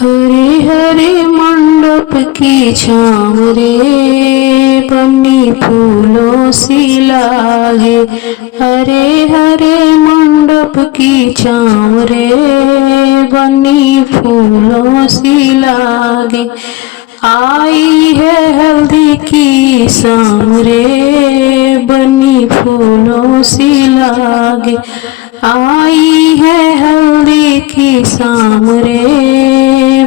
हरे हरे मंडप की छाँव रे, बनी फूलों सी लागे। हरे हरे मंडप की छाँव रे, बनी फूलों सी लागे। आई है हल्दी की शाम रे, बनी फूलों सी लागे। आई है हल्दी की शाम रे,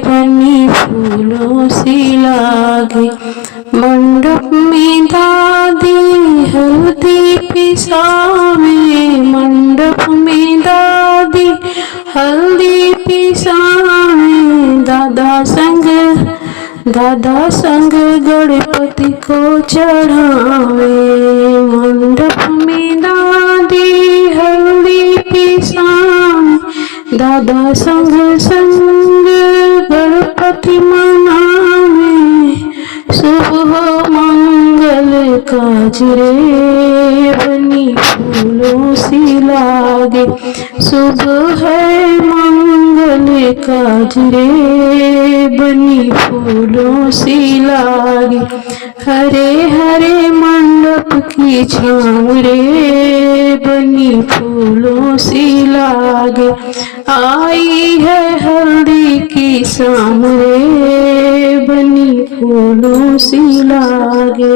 बनी फूलों सी लागे। मंडप में दादी हल्दी पिसावे, मंडप में दादी हल्दी पिसावे। दादा संग गणपति को चढ़ावे। मंडप में दादी हल्दी पिसावे, दादा संग गणपति मनावे। शुभ हो मंगल काज रे, बनी फूलों सी लागे। शुभ है मंगल काज रे, बनी फूलों सी लागे। हरे हरे मंडप की छाँव रे, बनी फूलों सी लागे। आई है हल्दी की शाम रे, बनी फूलों सी लागे।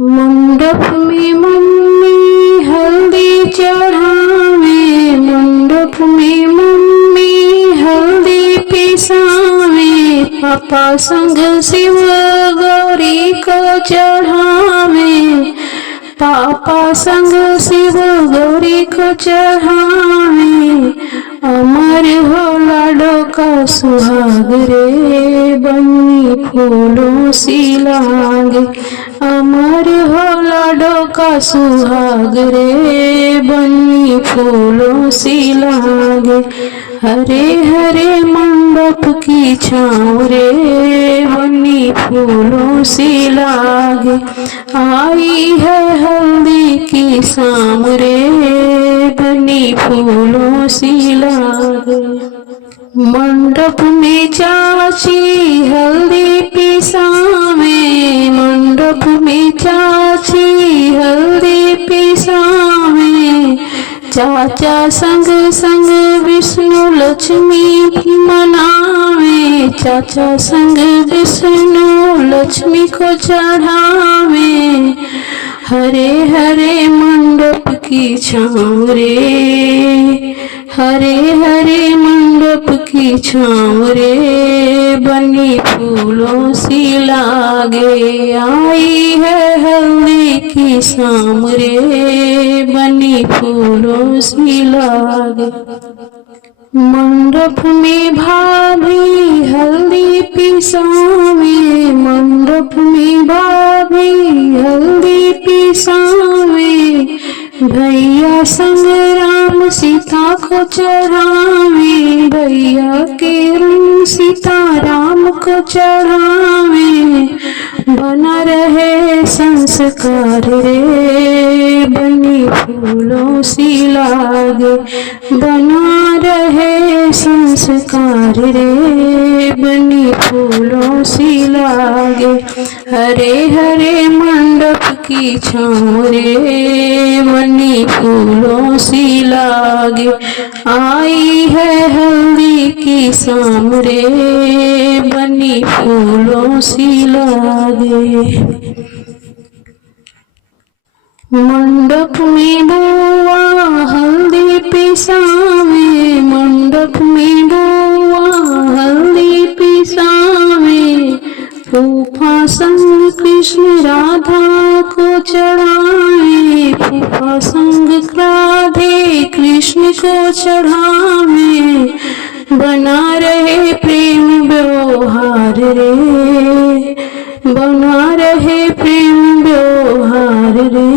मंडप में मम्मी हल्दी चढ़ावे, मंडप में मम्मी हल्दी पिसावे। पापा संग शिव गौरी को चढ़ावे, पापा संग शिव गौरी को चढ़ावे। अमर हो लाडो का सुहाग रे, बनी फूलों सी लागे। अमर हो लाडो का सुहाग रे, बनी फूलों सी लागे। हरे हरे मंडप की छाँव रे, बनी फूलों सी लागे। आई है हल्दी की शाम रे, बनी फूलों सी लागे। मंडप में चाची हल्दी पिसावे, मंडप में चाची हल्दी पिसावे। चाचा संग संग विष्णु लक्ष्मी मनावे, चाचा संग विष्णु लक्ष्मी को चढ़ावे। हरे हरे मंडप की छाँव रे, हरे हरे मंडप की छाँव रे, बनी फूलों सी लागे। आई है हल्दी की शाम रे, बनी फूलों सी लागे। मंडप में भाभी हल्दी पिसावे, मंडप में भाभी हल्दी पिसावे। भैया संग राम सीता को चढ़ावे, भैया के रंग सीता राम को चढ़ावे। बना रहे संस्कार रे, बनी फूलों सी लागे। बना रहे संस्कार रे, बनी फूलों सी लागे। हरे हरे मंडप की छाँव रे, बनी फूलों सी लागे। आई है हल्दी की शाम रे, बनी फूलों सी लागे। मंडप में बुआ हल्दी पिसावे, मंडप में बुआ हल्दी पिसावे। फूफा संग कृष्ण राधा को चढ़ावे, फूफा संग राधे कृष्ण को चढ़ावे। बना रहे प्रेम व्यवहार रे, बना रहे प्रेम व्यवहार रे।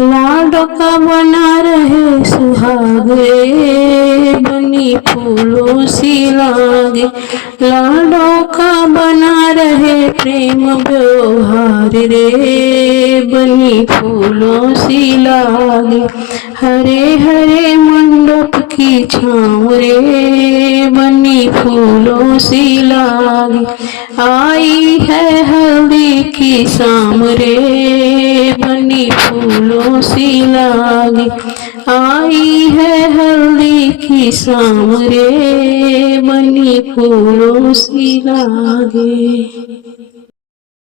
लाडो का बना रहे सुहाग रे, बनी फूलों सी लागे। लाडो का बना रहे प्रेम व्यवहार रे, बनी फूलों सी लागे। हरे हरे मंडप की छाँव रे बनी फूलों सी लागी। आई है हल्दी की शाम रे बनी फूलों सी लागी। आई है हल्दी की शाम रे बनी फूलों सी लागी।